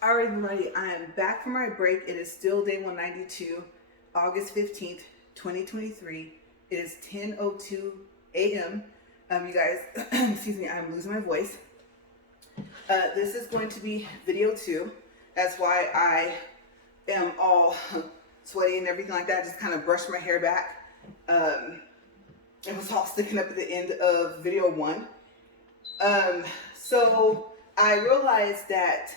Alright, everybody, I am back from my break. It is still day 192, August 15th, 2023. It is 10:02 a.m. You guys, excuse me, I'm losing my voice. This is going to be video 2. That's why I am all sweaty and everything like that. Just kind of brushed my hair back. It was all sticking up at the end of video 1. So I realized that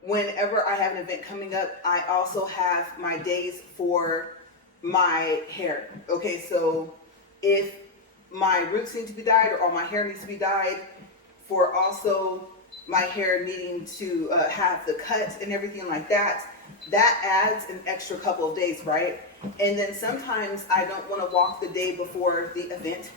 whenever I have an event coming up, I also have my days for my hair. Okay, so if my roots need to be dyed or my hair needs to be dyed, for also my hair needing to have the cut and everything like that, that adds an extra couple of days, right? And then sometimes I don't want to walk the day before the event.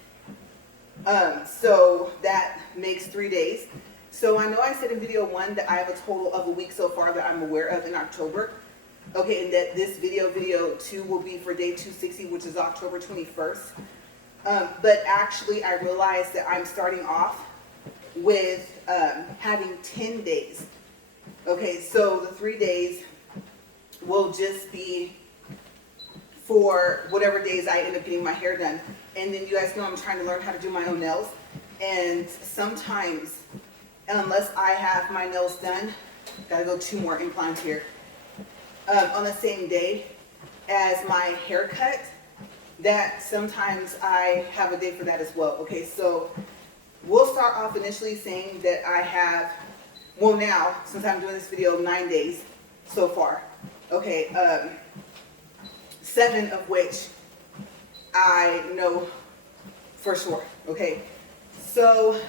So that makes 3 days. So I know I said in video 1 that I have a total of a week so far that I'm aware of in October. Okay, and that this video 2 will be for day 260, which is October 21st. But actually I realized that I'm starting off with having 10 days. Okay, so the 3 days will just be for whatever days I end up getting my hair done. And then you guys know I'm trying to learn how to do my own nails. And sometimes, unless I have my nails done, gotta go 2 more inclines here, on the same day as my haircut, that sometimes I have a day for that as well. Okay, so we'll start off initially saying that I have, well now, since I'm doing this video, 9 days so far. Okay, 7 of which I know for sure. Okay, so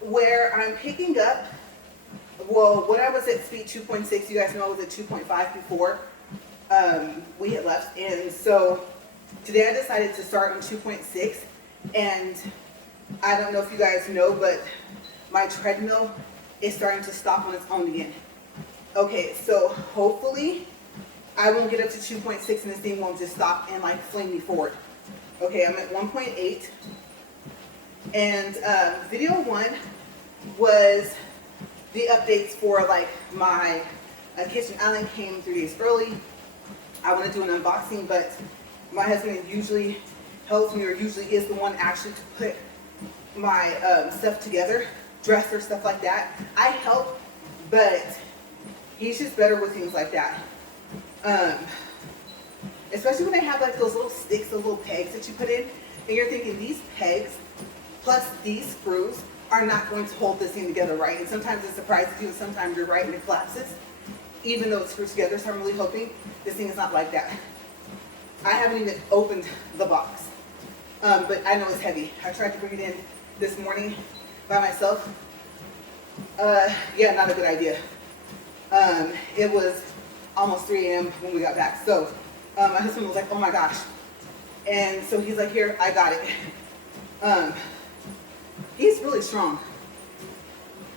where I'm picking up, well, when I was at speed 2.6, you guys know I was at 2.5 before we had left, and so today I decided to start on 2.6, and I don't know if you guys know, but my treadmill is starting to stop on its own again. Okay, so hopefully I won't get up to 2.6 and this thing won't just stop and like fling me forward. Okay, I'm at 1.8, and video 1 was the updates for like my kitchen island. Came 3 days early. I want to do an unboxing, but my husband usually helps me, or usually is the one actually to put my stuff together, dresser, stuff like that. I help, but he's just better with things like that. Especially when they have like those little sticks, those little pegs that you put in, and you're thinking these pegs plus these screws are not going to hold this thing together, right? And sometimes it surprises you, and sometimes you're right and it collapses, even though it's screwed together. So I'm really hoping this thing is not like that. I haven't even opened the box, but I know it's heavy. I tried to bring it in this morning by myself. Yeah, not a good idea. It was almost 3 a.m. when we got back. So my husband was like, oh my gosh. And so he's like, here, I got it. He's really strong.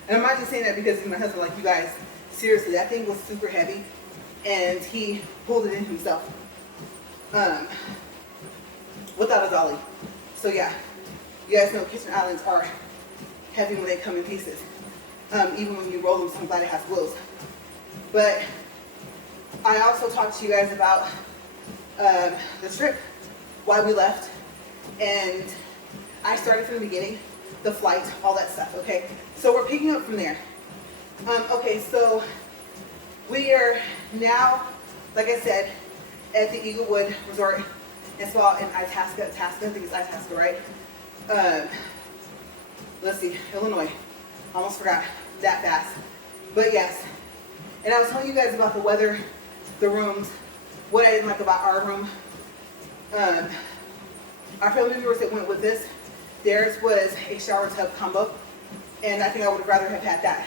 And I'm not just saying that because he's my husband. Like, you guys, seriously, that thing was super heavy, and he pulled it in himself without a dolly. So yeah, you guys know kitchen islands are heavy when they come in pieces. Even when you roll them, so I'm glad it has wheels. But I also talked to you guys about the trip, why we left, and I started from the beginning, the flight, all that stuff. Okay, so we're picking up from there. Okay, so we are now, like I said, at the Eaglewood Resort and Spa in Itasca. I think it's Itasca, right? Let's see, Illinois. Almost forgot that fast. But yes, and I was telling you guys about the weather, the rooms, what I didn't like about our room. Our family members that went with us, theirs was a shower tub combo, and I think I would have rather have had that.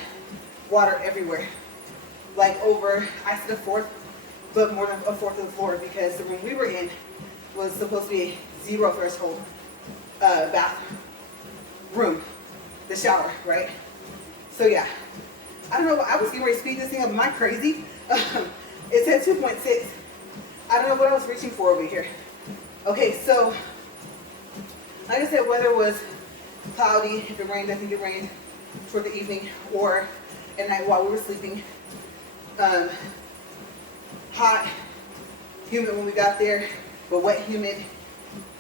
Water everywhere, like over, I said a fourth, but more than a fourth of the floor, because the room we were in was supposed to be a 0 threshold bathroom, the shower, right? So yeah, I don't know, I was getting ready to speed this thing up. Am I crazy? It said 2.6. I don't know what I was reaching for over here. Okay, so like I said, weather was cloudy. If it rained, I think it rained toward the evening or at night while we were sleeping. Hot, humid when we got there, but wet, humid,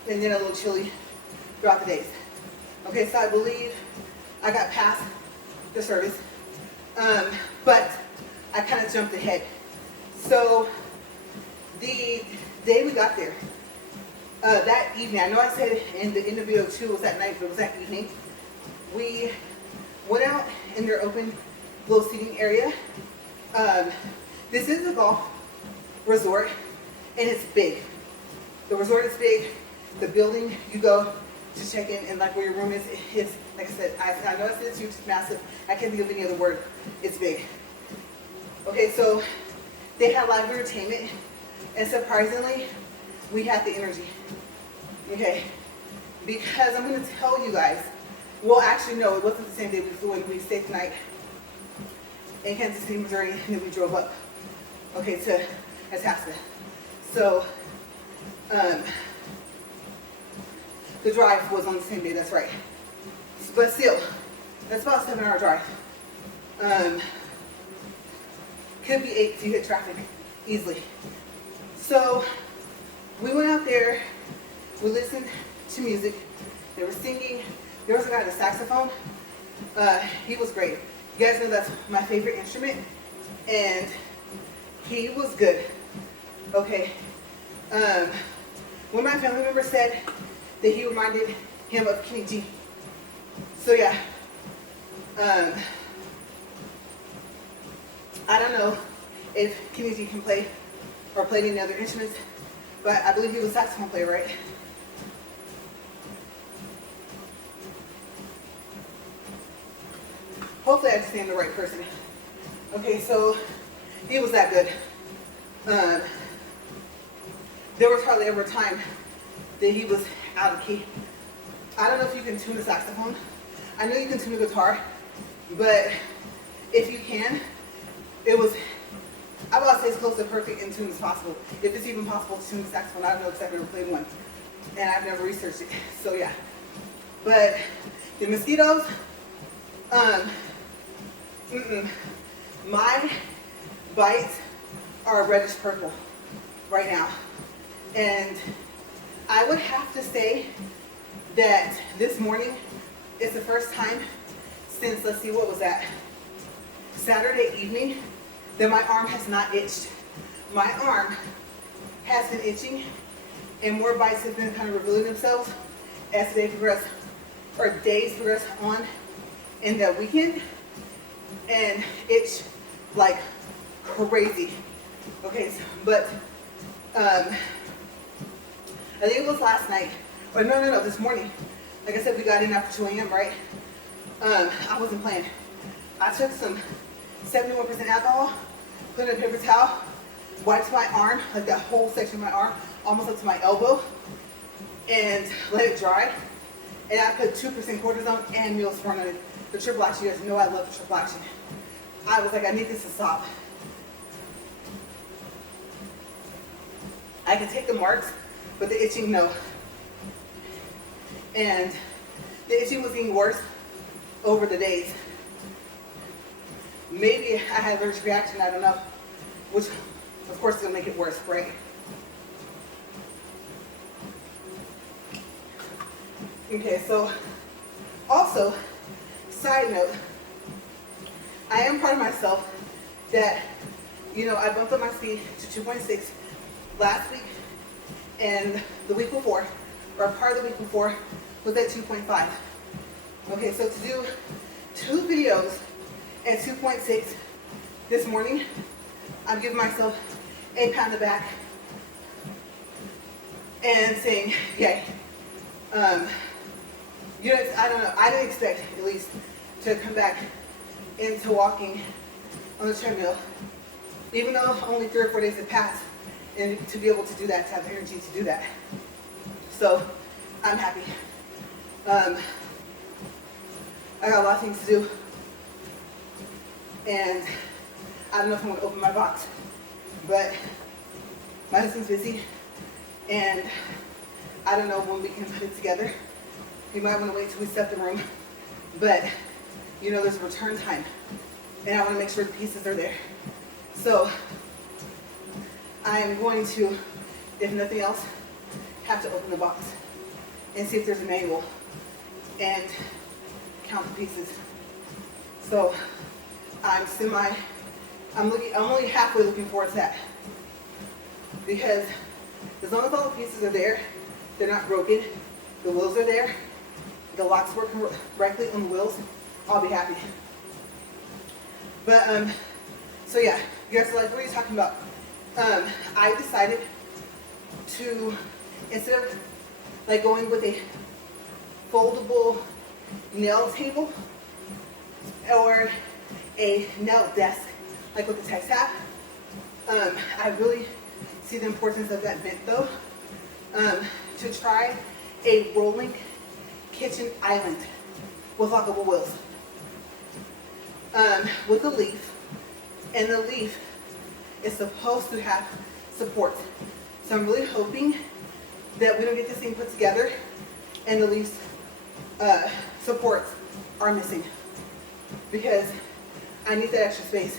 and then a little chilly throughout the days. Okay, so I believe I got past the service, but I kind of jumped ahead. So the day we got there, that evening, I know I said in the video too, it was that night, but it was that evening, we went out in their open little seating area. This is a golf resort, and it's big. The resort is big. The building you go to check in, and like where your room is, it's, like I said, I know I said it's huge, it's massive. I can't think of any other word. It's big. Okay, so they had live entertainment, and surprisingly, we had the energy. Okay, because I'm going to tell you guys, well, actually, no, it wasn't the same day we flew in. We stayed the night in Kansas City, Missouri, and then we drove up, okay, to Itasca. So, the drive was on the same day, that's right. But still, that's about a 7-hour drive. Could be 8 if you hit traffic easily. So, we went out there, we listened to music, they were singing. There was a guy with a saxophone. He was great. You guys know that's my favorite instrument, and he was good. Okay. One of my family members said that he reminded him of Kenny G. So yeah. I don't know if Kenny G can play or play any other instruments, but I believe he was a saxophone player, right? Hopefully I just named the right person. Okay, so he was that good. There was hardly ever a time that he was out of key. I don't know if you can tune a saxophone. I know you can tune a guitar, but if you can, it was, I would say, as close to perfect in tune as possible. If it's even possible to tune a saxophone, I don't know because I've never played one, and I've never researched it. So yeah, but the mosquitoes, my bites are reddish purple right now. And I would have to say that this morning is the first time since, let's see, what was that? Saturday evening that my arm has not itched. My arm has been itching, and more bites have been kind of revealing themselves as the day progressed, or days progress on in that weekend, and itch like crazy. Okay, so, but I think it was last night, or no, this morning. Like I said, we got in after 2 a.m., right? I wasn't playing. I took some 71% alcohol, put it in a paper towel, wiped my arm, like that whole section of my arm, almost up to my elbow, and let it dry. And I put 2% cortisone and Neosporin on it. The triple action, you guys know I love the triple action. I was like, I need this to stop. I can take the marks, but the itching, no. And the itching was getting worse over the days. Maybe I had an allergic reaction, I don't know, which of course is gonna make it worse, right? Okay, so also, side note, I am proud of myself that, you know, I bumped up my speed to 2.6 last week, and the week before, or part of the week before, was at 2.5. Okay, so to do 2 videos at 2.6 this morning, I'm giving myself a pat on the back and saying, yay. You know, I don't know, I didn't expect, at least, to come back into walking on the treadmill, even though only 3 or 4 days had passed, and to be able to do that, to have the energy to do that. So, I'm happy. I got a lot of things to do, and I don't know if I'm gonna open my box, but my husband's busy, and I don't know when we can put it together. You might want to wait till we set the room, but you know there's a return time, and I want to make sure the pieces are there. So I am going to, if nothing else, have to open the box and see if there's a manual and count the pieces. So I'm only halfway looking towards that, because as long as all the pieces are there, they're not broken, the wheels are there, the locks work correctly on the wheels, I'll be happy. But so yeah, you guys are like, what are you talking about? I decided to, instead of like going with a foldable nail table or a nail desk like what the techs have, I really see the importance of that bit though, to try a rolling kitchen island with lockable wheels, with a leaf, and the leaf is supposed to have support. So I'm really hoping that we don't get this thing put together and the leaf's supports are missing, because I need that extra space,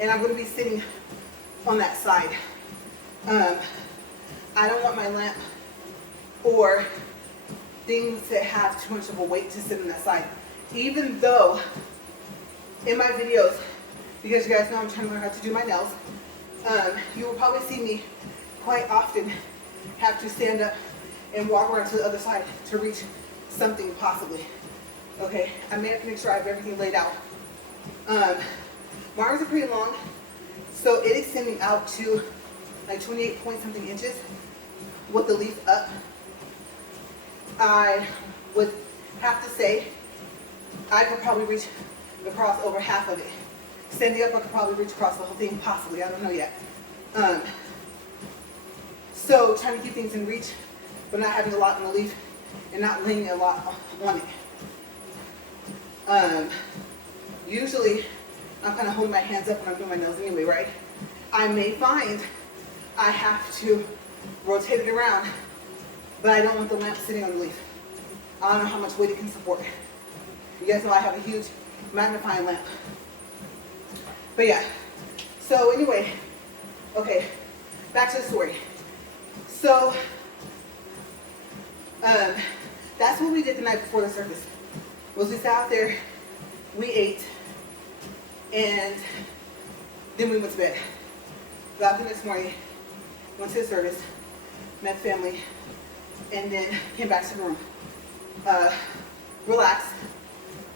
and I'm going to be sitting on that side. I don't want my lamp or things that have too much of a weight to sit on that side. Even though in my videos, because you guys know I'm trying to learn how to do my nails, you will probably see me quite often have to stand up and walk around to the other side to reach something possibly. Okay, I may have to make sure I have everything laid out. My arms are pretty long, so it extending out to like 28 point something inches with the leaf up. I would have to say I could probably reach across over half of it. Standing up, I could probably reach across the whole thing, possibly. I don't know yet. So trying to keep things in reach, but not having a lot in the leaf and not laying a lot on it. Usually, I'm kind of holding my hands up when I'm doing my nails anyway, right? I may find I have to rotate it around, but I don't want the lamp sitting on the leaf. I don't know how much weight it can support. You guys know I have a huge magnifying lamp. But yeah, so anyway, okay, back to the story. So, that's what we did the night before the service. Was we sat out there, we ate, and then we went to bed. Got up the next morning, went to the service, met family, and then came back to the room. Relaxed.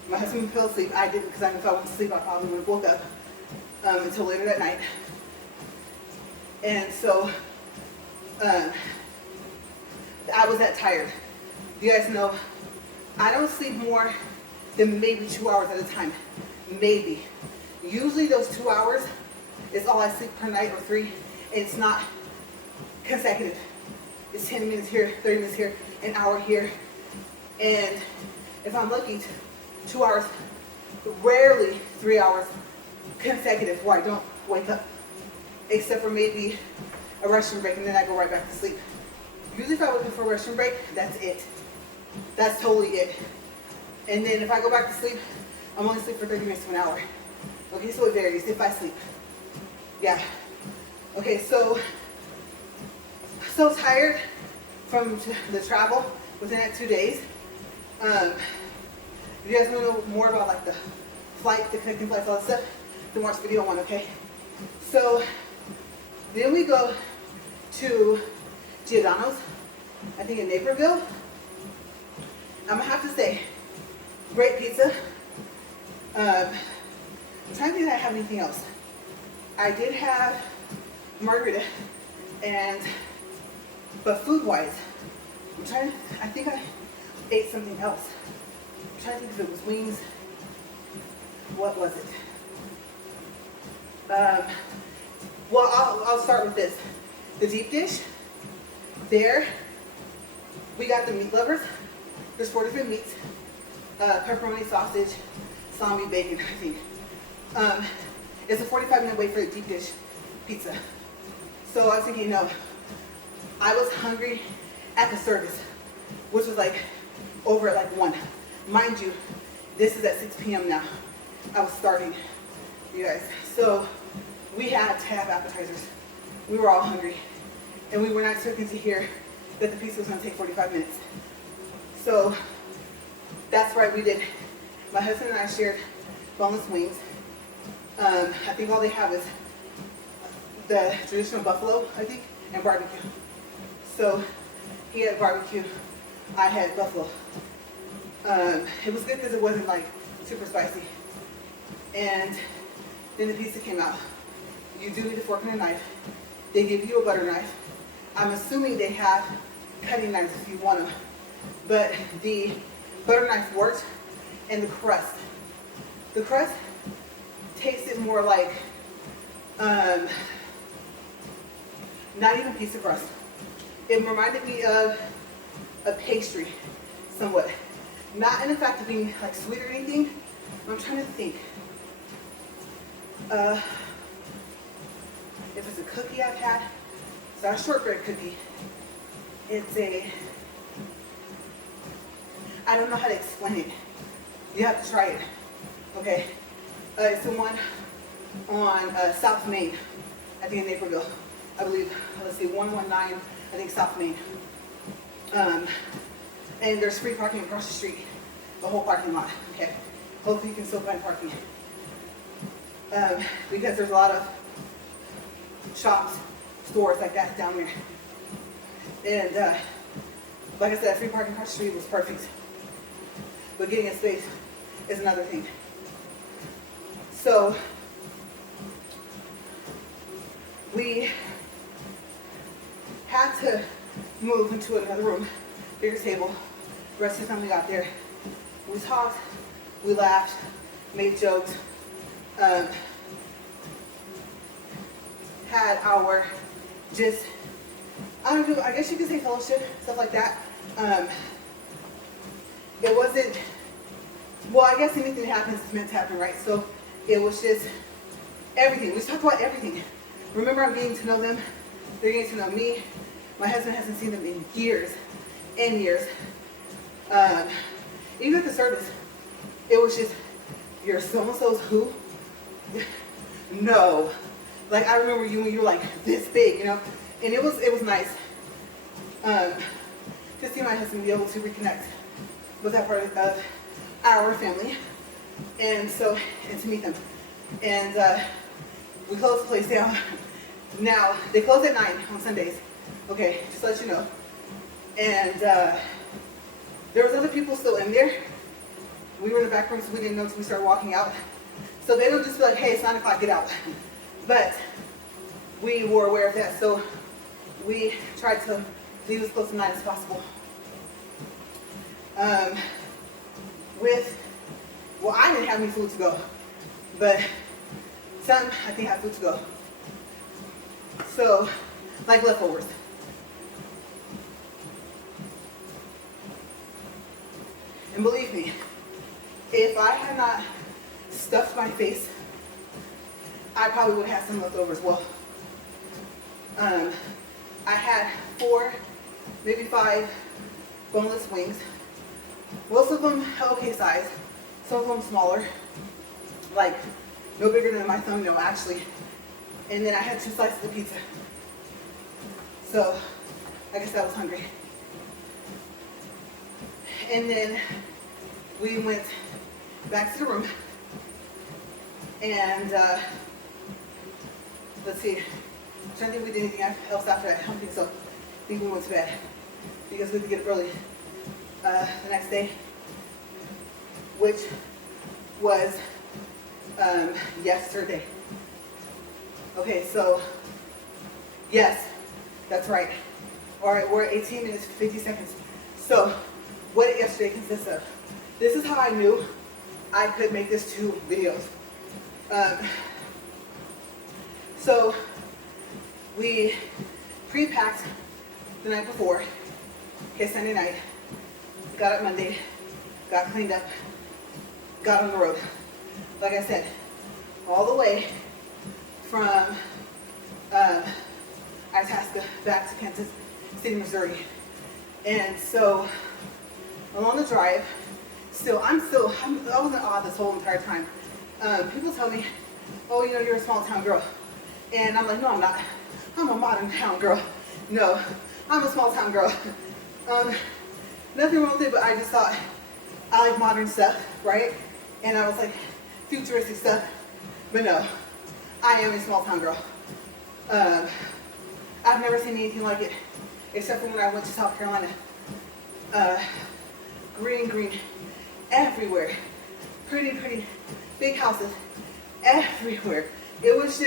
My husband fell asleep. I didn't, because I knew if I went to sleep, I probably would have woke up until later that night. And so, I was that tired. You guys know, I don't sleep more than maybe 2 hours at a time. Maybe. Usually those 2 hours is all I sleep per night, or 3. And it's not consecutive. It's 10 minutes here, 30 minutes here, an hour here. And if I'm lucky, 2 hours, rarely 3 hours consecutive where I don't wake up. Except for maybe a restroom break, and then I go right back to sleep. Usually if I wake up for a restroom break, that's it. That's totally it. And then if I go back to sleep, I'm only asleep for 30 minutes to an hour. Okay, so it varies if I sleep. Yeah. Okay, so tired from the travel within that 2 days. If you guys want to know more about like the flight, the connecting flights, all that stuff, then watch video 1, okay? So then we go to Giordano's, I think in Naperville. I'm gonna have to say, great pizza. I'm trying to think if I have anything else. I did have margarita, but food-wise, I think I ate something else. I'm trying to think if it was wings. What was it? Well, I'll start with this. The deep dish, there, we got the meat lovers. There's 4 different meats. Pepperoni, sausage, salami, bacon, I think. It's a 45-minute wait for the deep dish pizza. So I was thinking, no, I was hungry at the service, which was like over at like 1. Mind you, this is at 6 p.m. now. I was starving, you guys. So we had to have appetizers. We were all hungry. And we were not expecting to hear that the pizza was gonna take 45 minutes. So that's right, we did. My husband and I shared boneless wings. I think all they have is the traditional buffalo, I think, and barbecue. So he had barbecue, I had buffalo. It was good because it wasn't like super spicy. And then the pizza came out. You do need a fork and a knife. They give you a butter knife. I'm assuming they have cutting knives if you want them. But the butter knife worked, and the crust. The crust tasted more like, not even pizza crust. It reminded me of a pastry, somewhat. Not in the fact of being like sweet or anything. I'm trying to think. If it's a cookie I've had, it's not a shortbread cookie. It's a, I don't know how to explain it. You have to try it, okay? It's the one on South Main, I think in Naperville. I believe, let's see, 119, I think South Main. And there's free parking across the street, the whole parking lot, okay? Hopefully you can still find parking. Because there's a lot of shops, stores like that down there. And like I said, free parking across the street was perfect. But getting a space is another thing. So we had to move into another room, bigger table. The rest of the family got there. We talked, we laughed, made jokes, had our just, I don't know, I guess you could say fellowship, stuff like that. It wasn't, well, I guess anything that happens is meant to happen, right? So it was just everything. We just talked about everything. Remember, I'm getting to know them. They're getting to know me. My husband hasn't seen them in years and years. Even at the service, it was just, you're so-and-so's who? No. Like, I remember you when you were like this big, you know? And it was nice to see my husband be able to reconnect with that part of our family. And so, and to meet them. And we closed the place down. Now, they close at 9 on Sundays. Okay, just to let you know. And there was other people still in there. We were in the back room, so we didn't know until we started walking out. So they don't just be like, hey, it's 9 o'clock, get out. But we were aware of that, so we tried to leave as close to 9 as possible. Well, I didn't have any food to go, but some, I think, had food to go. So, like leftovers. And believe me, if I had not stuffed my face, I probably would have had some leftovers as well. I had 4, maybe 5 boneless wings. Most of them okay size, some of them smaller, like no bigger than my thumbnail actually. And then I had 2 slices of pizza. So I guess I was hungry. And then we went back to the room and let's see, I'm trying to think if we did anything else after that. I don't think so. I think we went to bed because we had to get up early the next day, which was yesterday. Okay, so yes, that's right. All right, we're at 18 minutes, 50 seconds. So what did yesterday consist of? This is how I knew I could make this 2 videos. So we pre-packed the night before, okay, Sunday night, got up Monday, got cleaned up, got on the road. Like I said, all the way from Itasca back to Kansas City, Missouri. And so along the drive, I was in awe this whole entire time. People tell me, oh, you know, you're a small town girl. And I'm like, no, I'm not. I'm a modern town girl. No, I'm a small town girl. Nothing wrong with it, but I just thought I like modern stuff, right? And I was like, futuristic stuff. But no, I am a small town girl. I've never seen anything like it, except for when I went to South Carolina. Green, everywhere. Pretty, big houses, everywhere. It was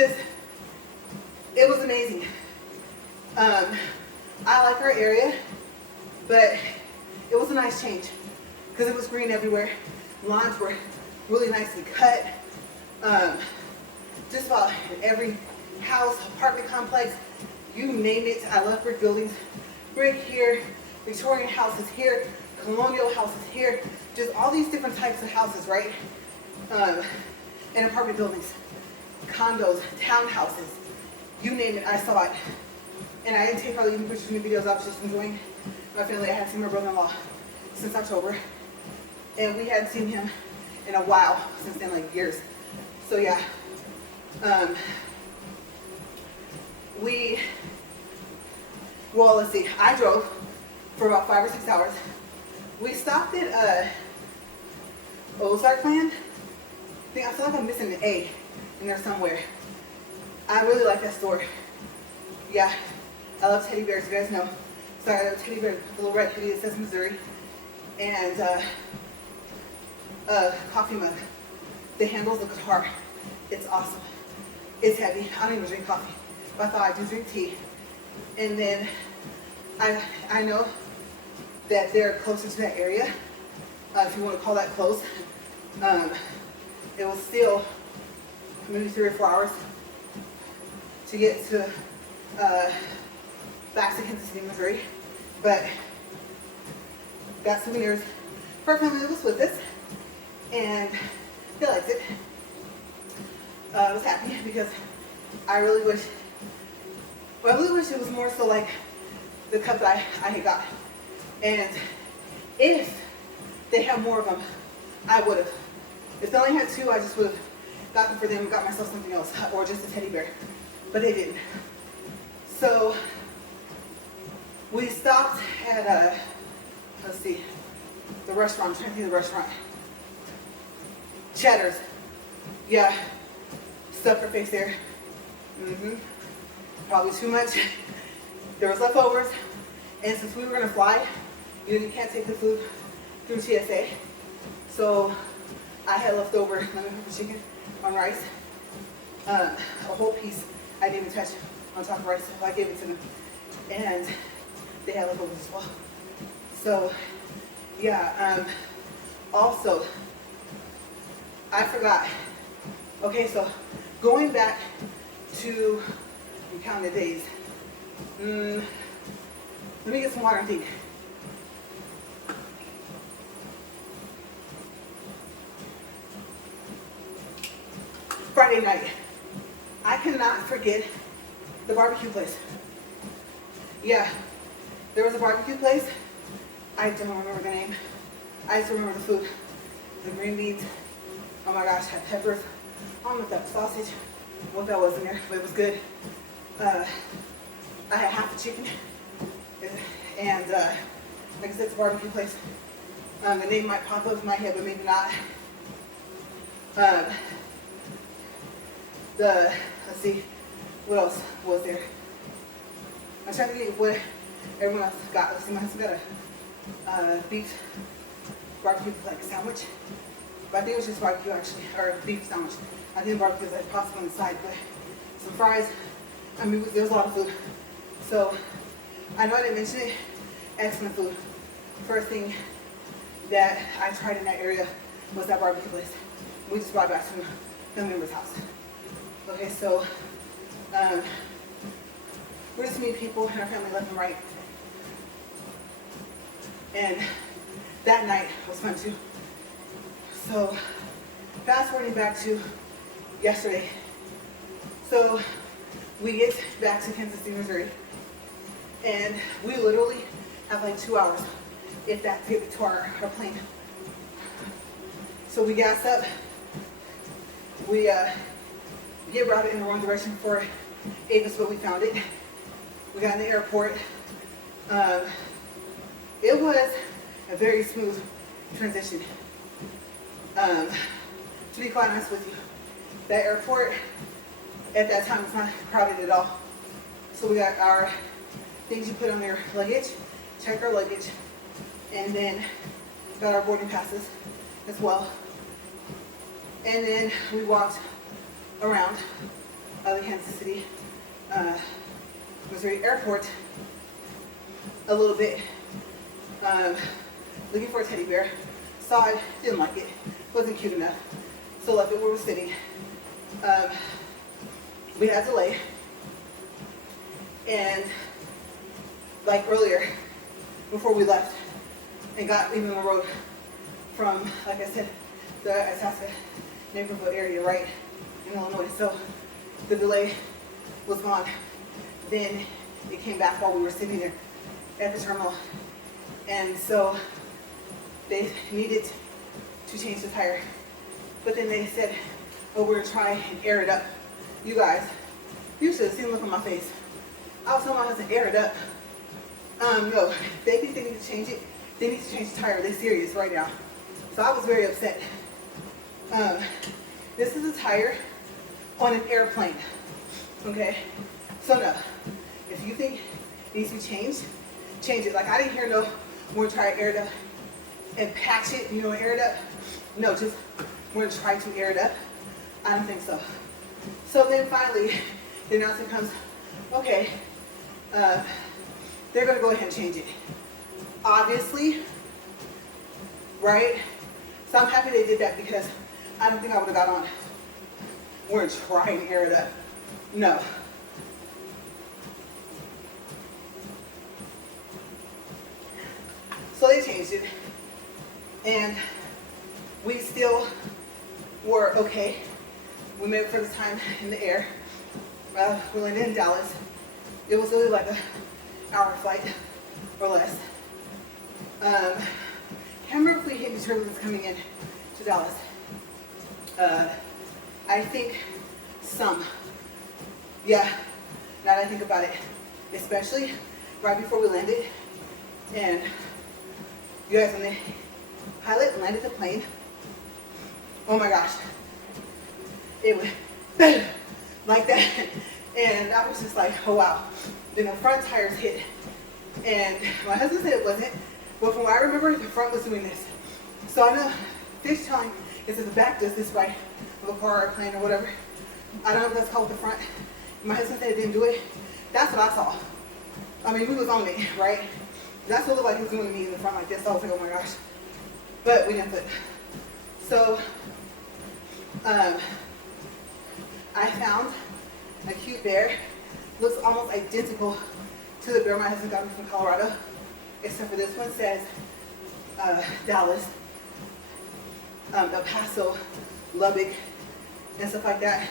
amazing. I like our area, but it was a nice change because it was green everywhere. Lawns were really nicely cut. Just about in every house, apartment complex, you name it. I love brick buildings. Brick here, Victorian houses here, colonial houses here, just all these different types of houses, right? And apartment buildings, condos, townhouses, you name it, I saw it. And I didn't take hardly any pictures and videos. I was just enjoying my family. I hadn't seen my brother-in-law since October, and we hadn't seen him in a while, since then, like years. So yeah, well, let's see, I drove for about 5 or 6 hours. We stopped at Ozark Land. I feel like I'm missing an A in there somewhere. I really like that store. Yeah, I love teddy bears, you guys know. So I got a teddy bear, the little red hoodie that says Missouri, and a coffee mug that handles the guitar. It's awesome. It's heavy. I don't even drink coffee, but I thought I do drink tea. And then I know that they're closer to that area, if you want to call that close. It was still maybe 3 or 4 hours to get to back to Kansas City, Missouri, but got souvenirs for a family that was with us, and they liked it. I was happy because I really wish it was more so like the cup that I had got. And if they had more of them, I would have. If they only had 2, I just would have got them for them and got myself something else, or just a teddy bear. But they didn't. So we stopped at let's see, the restaurant. I'm trying to think of the restaurant. Cheddar's. Yeah. Stuff her face there. Probably too much. There was leftovers. And since we were gonna fly, you can't take the food through TSA. So I had leftover lemon pepper chicken on rice. A whole piece I didn't even touch on top of rice, so I gave it to them. And they had leftovers as well. So yeah, also, I forgot. Okay, so going back to, I'm counting the days. Let me get some water and think. Friday night. I cannot forget the barbecue place. Yeah, there was a barbecue place. I don't remember the name. I just remember the food. The green beans. Oh my gosh, had peppers. I don't know if that was sausage, what that was in there, but it was good. I had half a chicken. And like I said, it's a barbecue place. The name might pop up in my head, but maybe not. Let's see, what else was there? I'm trying to get what everyone else got. Let's see, my husband got a beef barbecue like sandwich. But I think it was just barbecue actually, or beef sandwich. I think barbecue was like possible on the side, but some fries. I mean, there was a lot of food. So I know I didn't mention it. Excellent food. First thing that I tried in that area was that barbecue place. We just brought it back to the family member's house. Okay, so we're just meeting people in our family left and right. And that night was fun too. So fast forwarding back to yesterday. So we get back to Kansas City, Missouri, and we literally have like 2 hours, if that, to get to our plane. So we gas up, we get routed in the wrong direction for Avis, but we found it. We got in the airport. It was a very smooth transition. To be quite honest with you, that airport at that time was not crowded at all. So we got our things you put on your luggage, checked our luggage, and then got our boarding passes as well. And then we walked around the Kansas City, Missouri airport a little bit, looking for a teddy bear. Saw it, didn't like it, wasn't cute enough, so left it where we were sitting. We had a delay, and like earlier, before we left and got leaving the road from, like I said, the Itasca neighborhood area, right, in Illinois. So the delay was gone. Then it came back while we were sitting there at the terminal. And so they needed to change the tire. But then they said, oh, we're gonna try and air it up. You guys, you should have seen the look on my face. I was telling my husband, air it up. No, they think they need to change it. They need to change the tire. They're serious right now. So I was very upset. This is a tire on an airplane, okay? So no, if you think it needs to be changed, change it. Like I didn't hear no, we're gonna try to air it up and patch it, air it up. No, just we're gonna try to air it up. I don't think so. So then finally, the announcement comes, okay, they're gonna go ahead and change it. Obviously, right? So I'm happy they did that because I don't think I would have got on. We're gonna try and air it up. No. So they changed it, and we still were okay. We made it for the time in the air. We landed in Dallas. It was really like an hour flight or less. Can't remember if we hit any turbulence coming in to Dallas. I think some. Yeah, now that I think about it, especially right before we landed, and you guys, when the pilot landed the plane, oh my gosh, it went like that, and I was just like, oh wow. Then the front tires hit, and my husband said it wasn't, but from what I remember, the front was doing this. So I know this time is that the back does this right of a car or a plane or whatever. I don't know if that's called the front. My husband said it didn't do it. That's what I saw. I mean, we was on it, right? That's what it looked like he was doing to me in the front like this. I was like, oh my gosh. But we didn't put. So, I found a cute bear. Looks almost identical to the bear my husband got me from Colorado, except for this one says Dallas, El Paso, Lubbock, and stuff like that.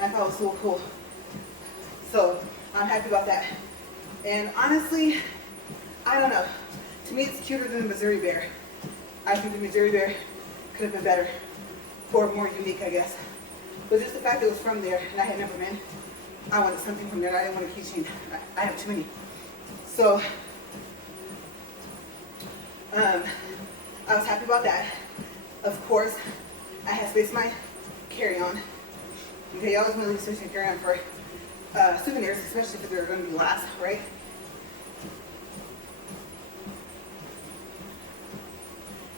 I thought it was so cool. So I'm happy about that. And honestly, I don't know. To me, it's cuter than the Missouri bear. I think the Missouri bear could have been better, or more unique, I guess. But just the fact that it was from there, and I had never been, I wanted something from there. I didn't want a keychain. I have too many. So, I was happy about that. Of course, I had space in my carry-on. Okay, you always want to leave space in your carry-on for souvenirs, especially if they're going to be last, right?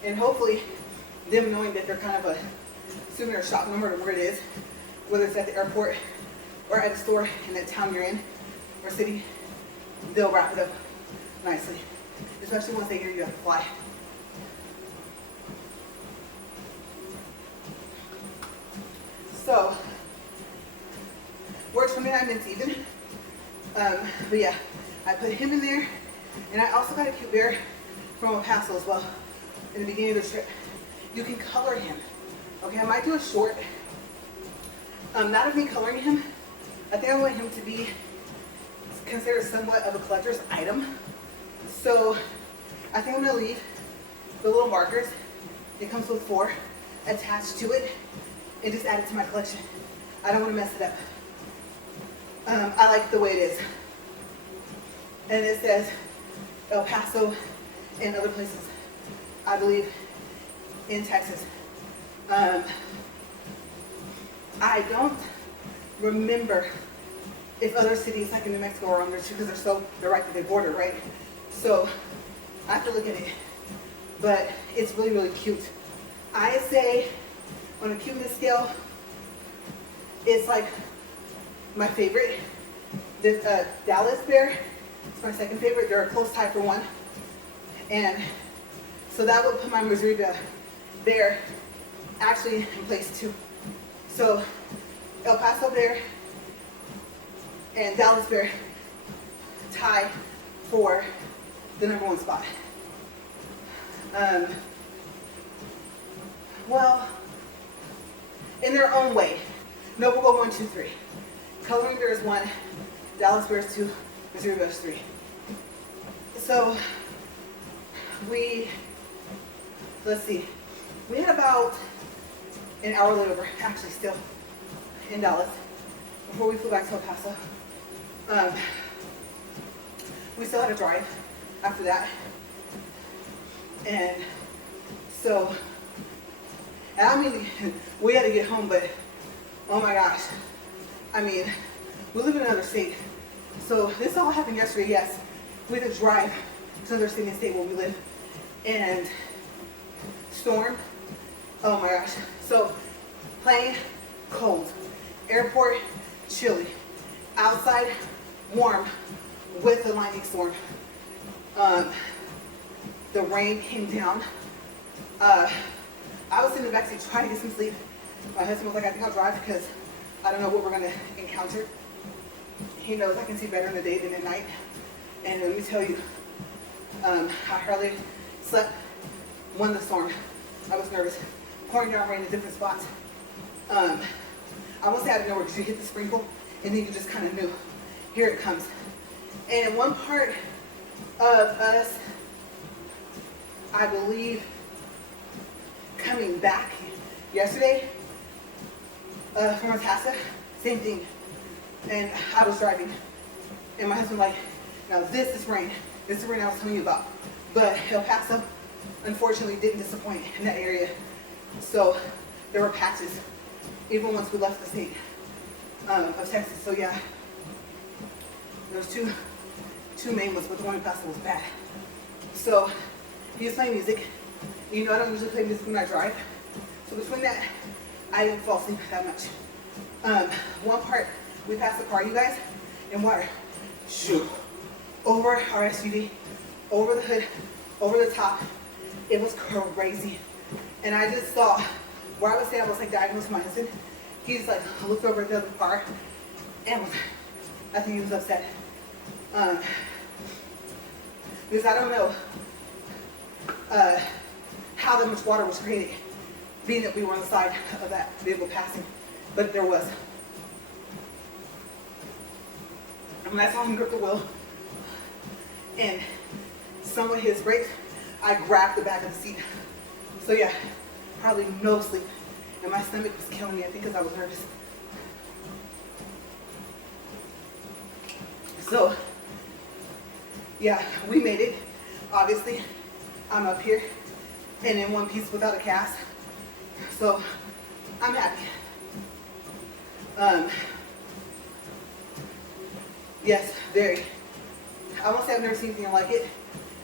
And hopefully, them knowing that they're kind of a souvenir shop, no matter where it is, whether it's at the airport or at a store in that town you're in or city, they'll wrap it up nicely, especially once they hear you have to fly. So, works for me, 9 minutes even. But yeah, I put him in there, and I also got a cute bear from El Paso as well in the beginning of the trip. You can color him. Okay, I might do a short, not of me coloring him. I think I want him to be considered somewhat of a collector's item. So I think I'm gonna leave the little markers. It comes with 4 attached to it, and just add it to my collection. I don't want to mess it up. I like the way it is. And it says El Paso and other places, I believe in Texas. I don't remember if other cities like in New Mexico are on there too, because they're right at the border, right? So I have to look at it, but it's really, really cute. I say on a cuteness scale, it's like my favorite. The Dallas bear is my second favorite. They're a close tie for one. And so that would put my Missouri bear actually in place two. So El Paso bear and Dallas bear tie for the #1 spot. Well, in their own way. No, we'll go 1, 2, 3. Coloring bear is 1, Dallas bear is 2, Missouri bear is 3. So let's see, we had about an hour layover, actually still, in Dallas, before we flew back to El Paso. We still had to drive after that. And so, and I mean, we had to get home, but oh my gosh. I mean, we live in another state. So this all happened yesterday, yes. We had to drive to another city and state where we live. And storm, oh my gosh. So plane, cold. Airport, chilly. Outside, warm with the lightning storm. The rain came down. I was in the backseat trying to get some sleep. My husband was like, I think I'll drive because I don't know what we're going to encounter. He knows I can see better in the day than at night. And let me tell you, I hardly slept when the storm. I was nervous. Pouring down rain in different spots. I won't say out of nowhere because you hit the sprinkle and then you just kind of knew, here it comes. And in one part of us, I believe, coming back yesterday from Artasa, same thing. And I was driving, and my husband like, now this is rain. This is the rain I was telling you about. But El Paso, unfortunately, didn't disappoint in that area. So there were patches, even once we left the state of Texas. So yeah, there was two main ones, but the one in Paso was bad. So he was playing music. You know I don't usually play music when I drive. So between that, I didn't fall asleep that much. One part, we passed the car, you guys, and water. Shoo. Over our SUV, over the hood, over the top. It was crazy. And I just saw where I was standing, I was like diagnosed with my husband. He just like looked over at the other car and I think he was upset. Because I don't know how that much water was created, being that we were on the side of that vehicle passing, but there was. And when I saw him grip the wheel and someone hit his brakes, I grabbed the back of the seat. So yeah, probably no sleep. And my stomach was killing me, I think, because I was nervous. So, yeah, we made it. Obviously, I'm up here and in one piece without a cast. So, I'm happy. Yes, very. I won't say I've never seen anything like it,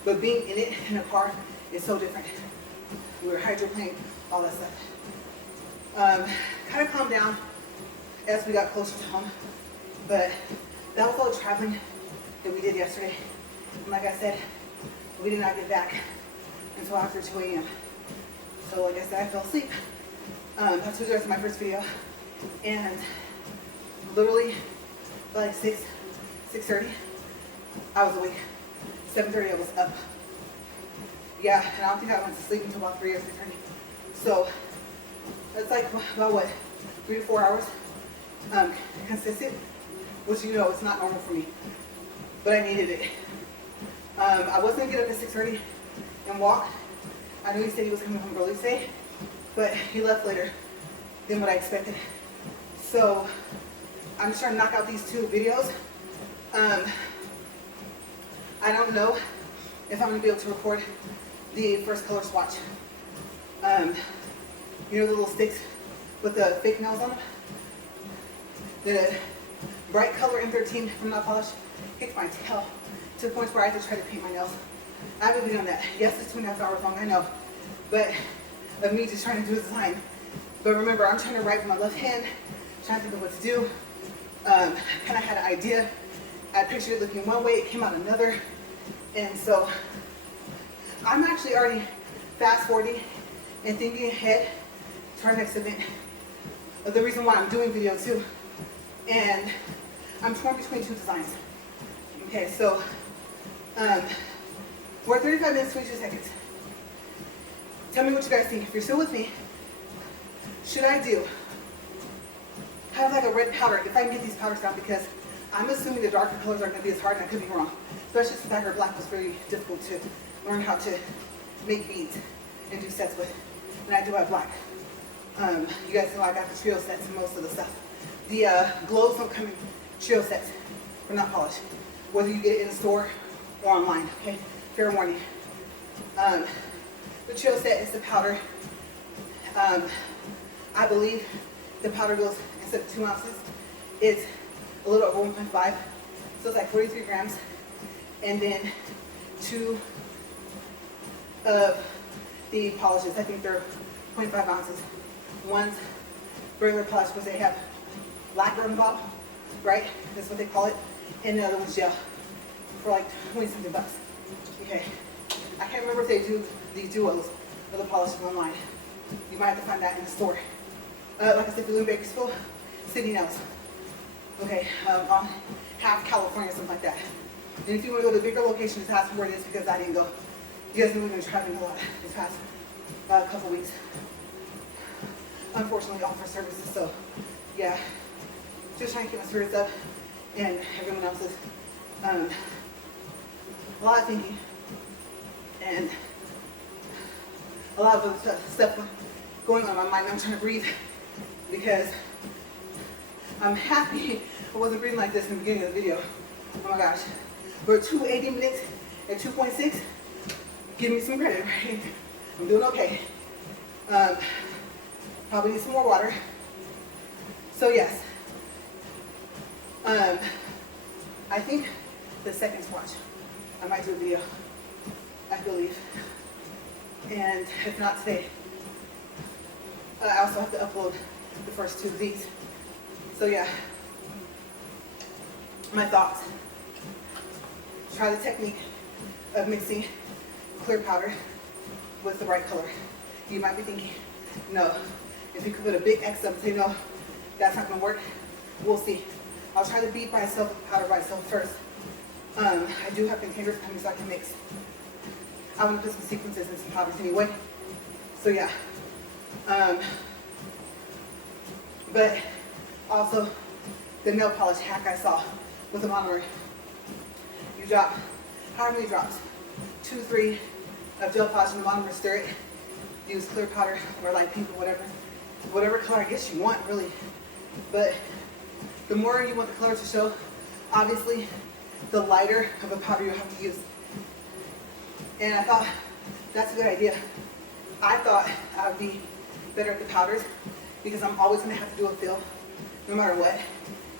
but being in it in a car is so different. We were hydroplaning, all that stuff. Kind of calmed down as we got closer to home, but that was all the traveling that we did yesterday. And like I said, we did not get back until after 2 a.m. So like I said, I fell asleep. That's the rest of my first video. And literally by like 6:30, I was awake. 7:30, I was up. Yeah, and I don't think I went to sleep until about 3 or 3:30. So that's like about what, 3 to 4 hours consistent, which you know it's not normal for me, but I needed it. I was gonna get up at 6:30 and walk. I knew he said he was coming home early today, but he left later than what I expected. So I'm just trying to knock out these 2 videos. I don't know if I'm gonna be able to record the first color swatch. You know the little sticks with the fake nails on them? The bright color M13 from Not Polished kicked my tail to the point where I had to try to paint my nails. I haven't been on that. Yes, it's 2.5 hours long, I know. But of me just trying to do a design. But remember, I'm trying to write with my left hand, trying to think of what to do. Kind of had an idea. I pictured it looking one way, it came out another. And so I'm actually already fast forwarding and thinking ahead to our next event. The reason why I'm doing video too. And I'm torn between 2 designs. Okay, so we're at 35 minutes, 22 seconds. Tell me what you guys think. If you're still with me, should I do kind of like a red powder, if I can get these powders down, because I'm assuming the darker colors aren't going to be as hard, and I could be wrong. Especially since darker black was very difficult to learn how to make beads and do sets with. And I do have black. You guys know I got the trio sets and most of the stuff. The glows don't come in trio sets. They're not polished. Whether you get it in the store or online, okay? Fair warning. The trio set is the powder. I believe the powder goes, instead of 2 ounces, it's a little over 1.5. So it's like 43 grams. And then 2 of the polishes. I think they're 0.5 ounces. One's regular polish because they have lacquer on the bottom, right? That's what they call it. And the other one's gel for like 20-something bucks. Okay. I can't remember if they do these duos or the polishes online. You might have to find that in the store. Like I said, if you live in Bakersfield, City knows. Okay, on half California, something like that. And if you want to go to a bigger location, just ask me where it is because I didn't go. You guys know we've been traveling a lot this past couple weeks. Unfortunately, all for services, so yeah. Just trying to keep my spirits up and everyone else's. A lot of thinking and a lot of other stuff going on in my mind. I'm trying to breathe because I'm happy I wasn't breathing like this in the beginning of the video. Oh my gosh. We're 280 minutes at 2.6. Give me some credit, right? I'm doing okay. Probably need some more water. So yes. I think the second swatch, I might do a video, I believe. And if not today, I also have to upload the first 2 of these. So yeah, my thoughts. Try the technique of mixing clear powder with the right color. You might be thinking, no, if you could put a big X up and say, no, that's not gonna work, we'll see. I'll try the bead by itself, the powder by itself first. I do have containers coming so I can mix. I'm gonna put some sequences and some powders anyway. So yeah. But also the nail polish hack I saw with the monomer. You drop however many drops, 2, 3 of gel polish in the monomer, stir it, use clear powder or light pink or whatever color I guess you want really. But the more you want the color to show, obviously the lighter of a powder you have to use. And I thought that's a good idea. I thought I would be better at the powders because I'm always going to have to do a fill no matter what,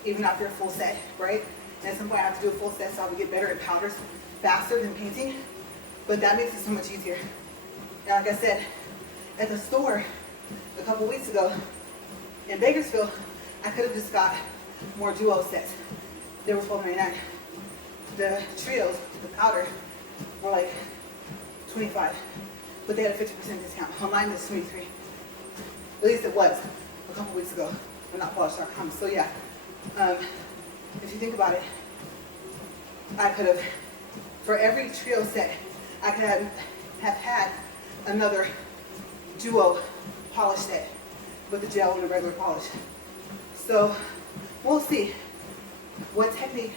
even after a full set, right? And at some point I have to do a full set so I would get better at powders faster than painting. But that makes it so much easier. And like I said, at the store a couple weeks ago in Bakersfield, I could have just got more duo sets. They were $12.99. The trios, the powder, were like $25, but they had a 50% discount. Online it's $23. At least it was a couple weeks ago on notpolished.com. So yeah, if you think about it, I could have, for every trio set, I could have had another duo polish set with the gel and the regular polish. So we'll see. What technique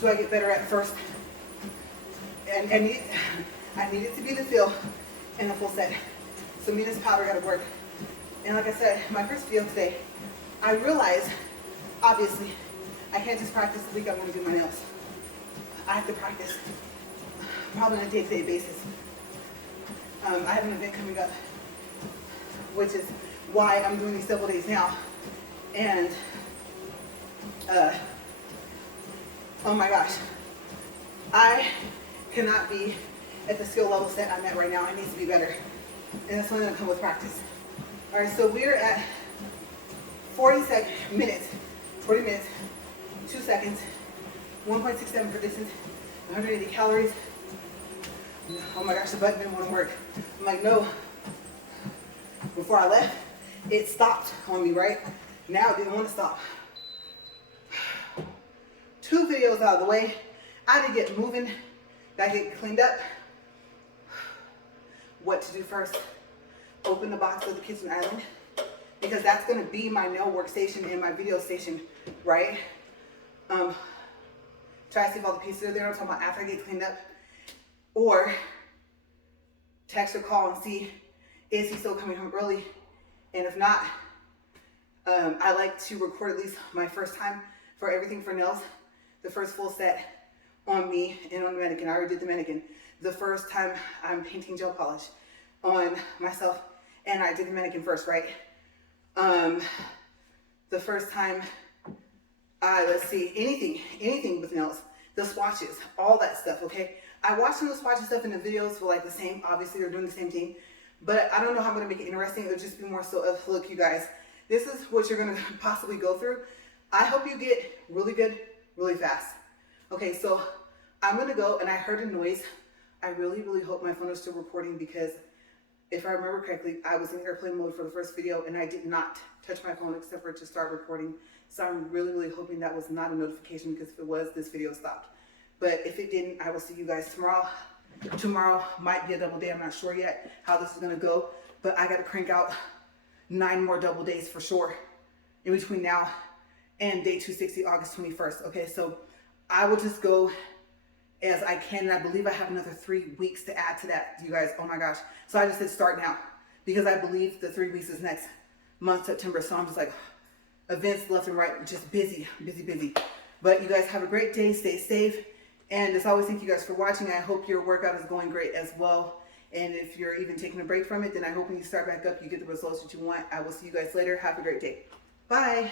do I get better at first? And I need it to be the fill and a full set. So me and this powder gotta work. And like I said, my first video today, I realized obviously, I can't just practice the week I'm going to do my nails. I have to practice probably on a day-to-day basis. I have an event coming up, which is why I'm doing these double days now. And, oh my gosh, I cannot be at the skill level that I'm at right now. I need to be better. And that's only going to come with practice. All right, so we're at 40 minutes, 2 seconds, 1.67 for distance, 180 calories. Oh my gosh, the button didn't want to work. I'm like, no. Before I left, it stopped on me, right? Now it didn't want to stop. 2 videos out of the way. I had to get moving, got to get cleaned up. What to do first? Open the box of the kitchen island, because that's going to be my nail workstation and my video station, right? Try to see if all the pieces are there. I'm talking about after I get cleaned up. Or text or call and see, is he still coming home early? And if not, I like to record at least my first time for everything for nails. The first full set on me and on the mannequin. I already did the mannequin. The first time I'm painting gel polish on myself, and I did the mannequin first, right? The first time, let's see, anything with nails, the swatches, all that stuff, okay? I watched some of the swatches stuff in the videos for like the same, obviously they're doing the same thing, but I don't know how I'm gonna make it interesting. It'll just be more so of, look you guys, this is what you're gonna possibly go through. I hope you get really good, really fast. Okay, so I'm gonna go, and I heard a noise. I really, really hope my phone is still recording, because if I remember correctly, I was in airplane mode for the first video and I did not touch my phone except for to start recording. So I'm really, really hoping that was not a notification, because if it was, this video stopped. But if it didn't, I will see you guys tomorrow. Tomorrow might be a double day. I'm not sure yet how this is gonna go, but I gotta crank out 9 more double days for sure in between now and day 260, August 21st. Okay, so I will just go as I can, and I believe I have another 3 weeks to add to that, you guys. Oh my gosh. So I just said start now, because I believe the 3 weeks is next month, September. So I'm just like, events left and right, just busy. But you guys have a great day, stay safe. And as always, thank you guys for watching. I hope your workout is going great as well. And if you're even taking a break from it, then I hope when you start back up, you get the results that you want. I will see you guys later. Have a great day. Bye.